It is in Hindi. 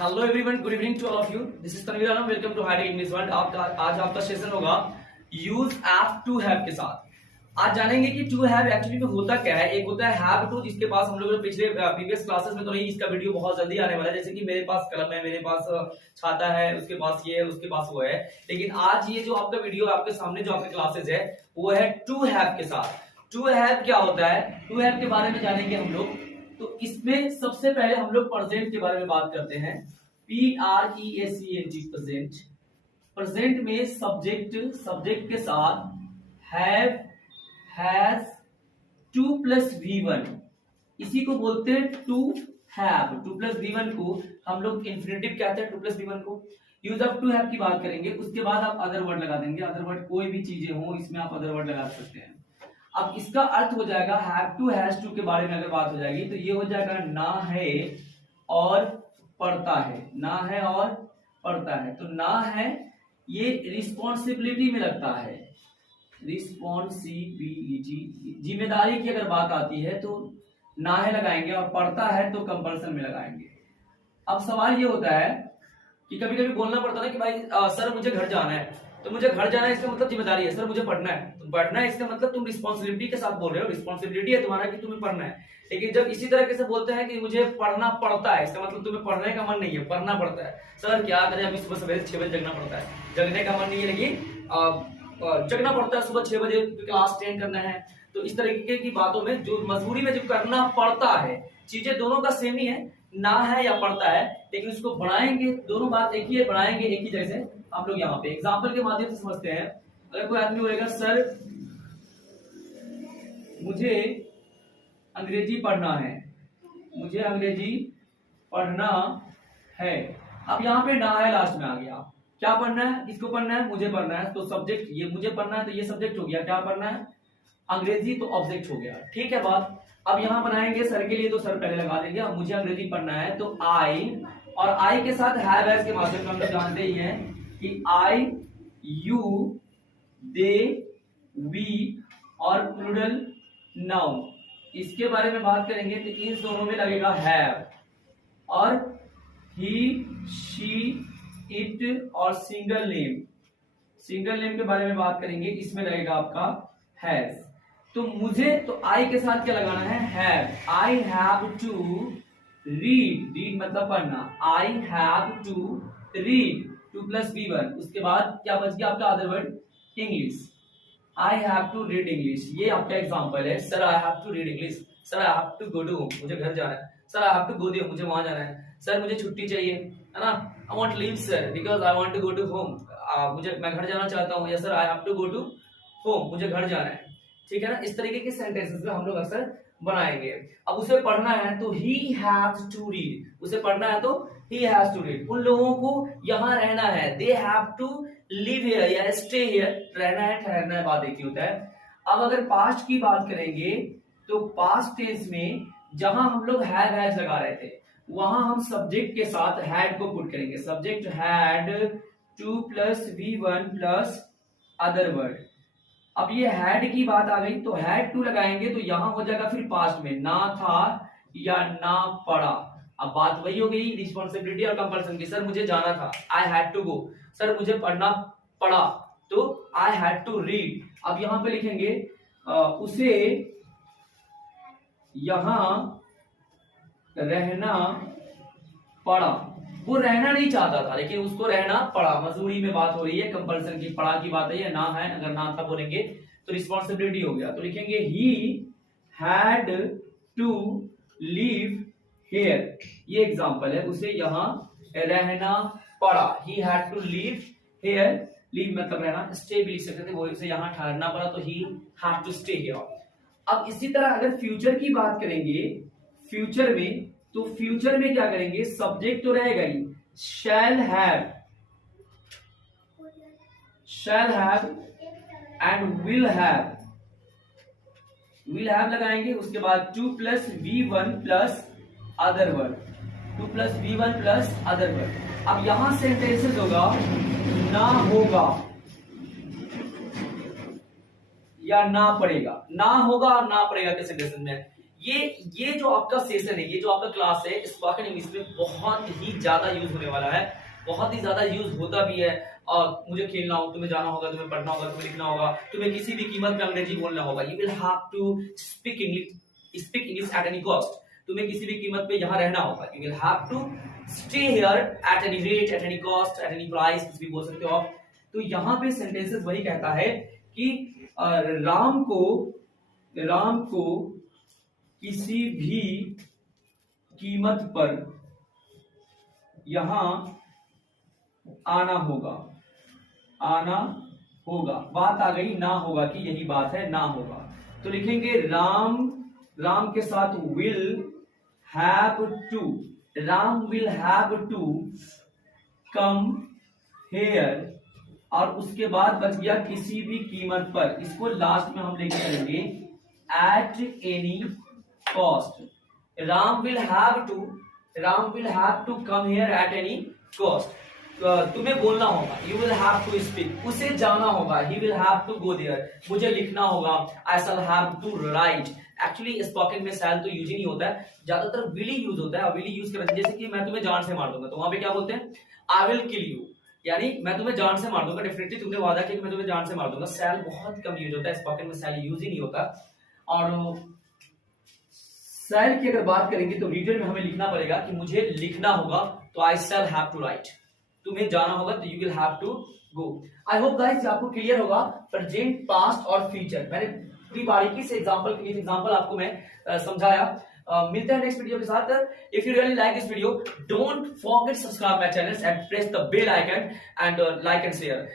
Hello everyone, good evening to all of you. This is Tanveer Alam, welcome to hitech English world. आज आपका सेशन होगा यूज एप टू हैव के साथ। आज जानेंगे कि टू हैव एक्चुअली में होता क्या है। एक होता है हैव टू, जिसके पास हम लोगों ने पिछले प्रीवियस क्लासेस में तो नहीं, इसका वीडियो बहुत जल्दी आने वाला है। जैसे कि मेरे पास कलम है, मेरे पास छाता है, उसके पास ये है, उसके पास वो है। लेकिन आज ये जो आपका वीडियो आपके सामने जो आपके क्लासेस है वो है टू हैव के साथ। टू हैव क्या होता है, टू हैव के बारे में जानेंगे हम लोग। तो इसमें सबसे पहले हम लोग प्रेजेंट के बारे में बात करते हैं। PRESENT, present. प्रेजेंट में सब्जेक्ट के साथ have, has, to plus V1, इसी को बोलते हैं to have. To plus V1 को हम लोग इंफिनिटिव कहते हैं। टू प्लस V1 को यूज ऑफ टू हैव की बात करेंगे, उसके बाद आप अदर वर्ड लगा देंगे। अदर वर्ड कोई भी चीजें हो, इसमें आप अदर वर्ड लगा सकते हैं। अब इसका अर्थ हो जाएगा हैव टू, हैज टू के बारे में अगर बात हो जाएगी तो ये हो जाएगा ना है और पढ़ता है। ना है और पढ़ता है, तो ना है ये रिस्पॉन्सिबिलिटी में लगता है। रिस्पॉन्सिबिलिटी, जिम्मेदारी की अगर बात आती है तो ना है लगाएंगे, और पढ़ता है तो कंपल्सन में लगाएंगे। अब सवाल ये होता है कि कभी कभी बोलना पड़ता है कि भाई सर मुझे घर जाना है, तो मुझे घर जाना है इसका मतलब जिम्मेदारी है। सर मुझे पढ़ना है, तो पढ़ना है इसका मतलब तुम रिस्पॉन्सिबिलिटी के साथ बोल रहे हो। रिस्पॉन्सिबिलिटी है तुम्हारा कि तुम्हें पढ़ना है। लेकिन जब इसी तरह से बोलते हैं कि मुझे पढ़ना पड़ता है, इसका मतलब तुम्हें पढ़ने का मन नहीं है, पढ़ना पड़ता है। सर क्या करें, अभी सुबह सवेरे 6 बजे जगना पड़ता है। जगने का मन नहीं है लेकिन जगना पड़ता है, सुबह 6 बजे क्लास अटेंड करना है। तो इस तरीके की बातों में जो मजबूरी में जो करना पड़ता है, चीजें दोनों का सेम ही है, ना है या पढ़ता है, लेकिन उसको बढ़ाएंगे। दोनों बात एक ही है, बढ़ाएंगे एक ही जैसे। आप लोग यहाँ पे एग्जाम्पल के माध्यम से समझते हैं। अगर कोई आदमी बोलेगा सर मुझे अंग्रेजी पढ़ना है, मुझे अंग्रेजी पढ़ना है। अब यहाँ पे ना है लास्ट में आ गया। क्या पढ़ना है, किसको पढ़ना है, मुझे पढ़ना है। तो सब्जेक्ट ये मुझे पढ़ना है, तो ये सब्जेक्ट हो गया। क्या पढ़ना है, अंग्रेजी, तो ऑब्जेक्ट हो गया। ठीक है बात। अब यहाँ बनाएंगे सर के लिए, तो सर पहले लगा देंगे। अब मुझे अंग्रेजी पढ़ना है तो आई, और आई के साथ हैव हैज के माध्यम से हम लोग जानते ही हैं कि आई, यू, दे, वी और प्लूरल नाउन। इसके बारे में बात करेंगे तो इन दोनों में लगेगा हैव, और ही, शी, इट और सिंगल नेम। सिंगल नेम के बारे में बात करेंगे, इसमें लगेगा आपका हैज। तो मुझे तो आई के साथ क्या लगाना है, have. I have to read, read मतलब पढ़ना। I have to read, to plus V1। उसके बाद क्या बच गया आपका other word, English. I have to read English, ये आपका एग्जांपल है। Sir I have to read English. Sir I have to go to home, मुझे घर जाना है। Sir I have to go there, मुझे वहां जाना है। सर मुझे छुट्टी चाहिए, है ना। I want leave sir because I want to go to home, मैं घर जाना चाहता हूँ। या sir I have to go to home, मुझे घर जाना है। ठीक है ना। इस तरीके के सेंटेंसेस में हम लोग अक्सर बनाएंगे। अब उसे पढ़ना है तो ही हैज टू रीड, उसे पढ़ना है तो ही हैज टू रीड। उन लोगों को यहाँ रहना है, they have to live here या स्टे हियर। रहना है, ठहरना है, बात एक ही होता है। अब अगर पास्ट की बात करेंगे तो पास्ट टेंस में जहां हम लोग हैव हैज लगा रहे थे, वहां हम सब्जेक्ट के साथ हैड को पुट करेंगे। Subject had to plus V1 plus other word. अब ये हैड की बात आ गई तो हैड टू लगाएंगे, तो यहां हो जाएगा फिर पास्ट में ना था या ना पढ़ा। अब बात वही हो गई रिस्पॉन्सिबिलिटी और कंपल्सन की। सर मुझे जाना था, I had to go. Sir मुझे पढ़ना पड़ा, तो आई हैड टू रीड। अब यहां पे लिखेंगे उसे यहां रहना पड़ा। वो रहना नहीं चाहता था लेकिन उसको रहना पड़ा। मजबूरी में बात हो रही है, कंपल्सन की। पढ़ा की बात है, ना है। अगर ना था बोलेंगे तो रिस्पॉन्सिबिलिटी हो गया। तो लिखेंगे he had to live here, ये एग्जांपल है। उसे यहां रहना पड़ा, he had to live here. Live मतलब रहना, स्टे भी लिख सकते थे, वो उसे यहां ठहरना पड़ा तो he had to stay here. अब इसी तरह अगर फ्यूचर की बात करेंगे, फ्यूचर में, तो फ्यूचर में क्या करेंगे, सब्जेक्ट तो रहेगा ही, shall have, shall have and will have. Will have लगाएंगे, उसके बाद to plus V1 plus other word, to plus V1 plus other word. अब यहां सेंटेंसेस होगा ना होगा या ना पड़ेगा। ना होगा और ना पड़ेगा के सेंटेंसेस में ये जो आपका सेशन है, ये जो आपका क्लास है, स्पोकन इंग्लिश में बहुत ही ज्यादा यूज होने वाला है, बहुत ही ज्यादा यूज होता भी है। और मुझे खेलना हो, तुम्हें जाना होगा, तुम्हें पढ़ना होगा, तुम्हें लिखना होगा, तुम्हें किसी भी कीमत पे अंग्रेजी बोलना होगा। You will have to speak English at any cost. तुम्हें किसी भी कीमत पे यहाँ रहना होगा। You will have to stay here at any rate, at any cost, at any price, कुछ भी बोल सकते हो आप। तो यहाँ पे सेंटेंसेस वही कहता है कि राम को किसी भी कीमत पर यहां आना होगा। बात आ गई ना होगा की, यही बात है, ना होगा। तो लिखेंगे राम के साथ will have to, Ram will have to come here, और उसके बाद बच गया किसी भी कीमत पर। इसको लास्ट में हम लेके चलेंगे at any cost. Ram will have to come here at any cost. तुम्हें बोलना होगा, you will have to speak, उसे जाना होगा, he will have to go there, मुझे लिखना होगा, I shall have to write. Actually spoken में शैल तो यूज ही नहीं होता है, ज्यादातर विल ही यूज होता है। विल यूज कर, जैसे कि मैं तुम्हें जान से मार दूंगा, तो वहां पे क्या बोलते हैं, आई विल किल यू, यानी मैं तुम्हें जान से मार दूंगा। डेफिनेटली तुमने वादा किया कि मैं तुम्हें जान से मार दूंगा। शैल बहुत कम यूज होता है स्पोकन में, शैल यूज ही नहीं होता। और शैल की अगर बात करेंगे तो रीडर में हमें लिखना पड़ेगा कि मुझे लिखना होगा, तो I shall have to write. तुम्हें जाना होगा तो you will have to go. I hope guys आपको क्लियर होगा प्रेजेंट, पास्ट और फ्यूचर। मैंने पूरी बारीकी से एग्जांपल आपको मैं समझाया। मिलते हैं नेक्स्ट वीडियो के साथ। If you really like this video, don't forget subscribe my channel and press the bell icon and like and share.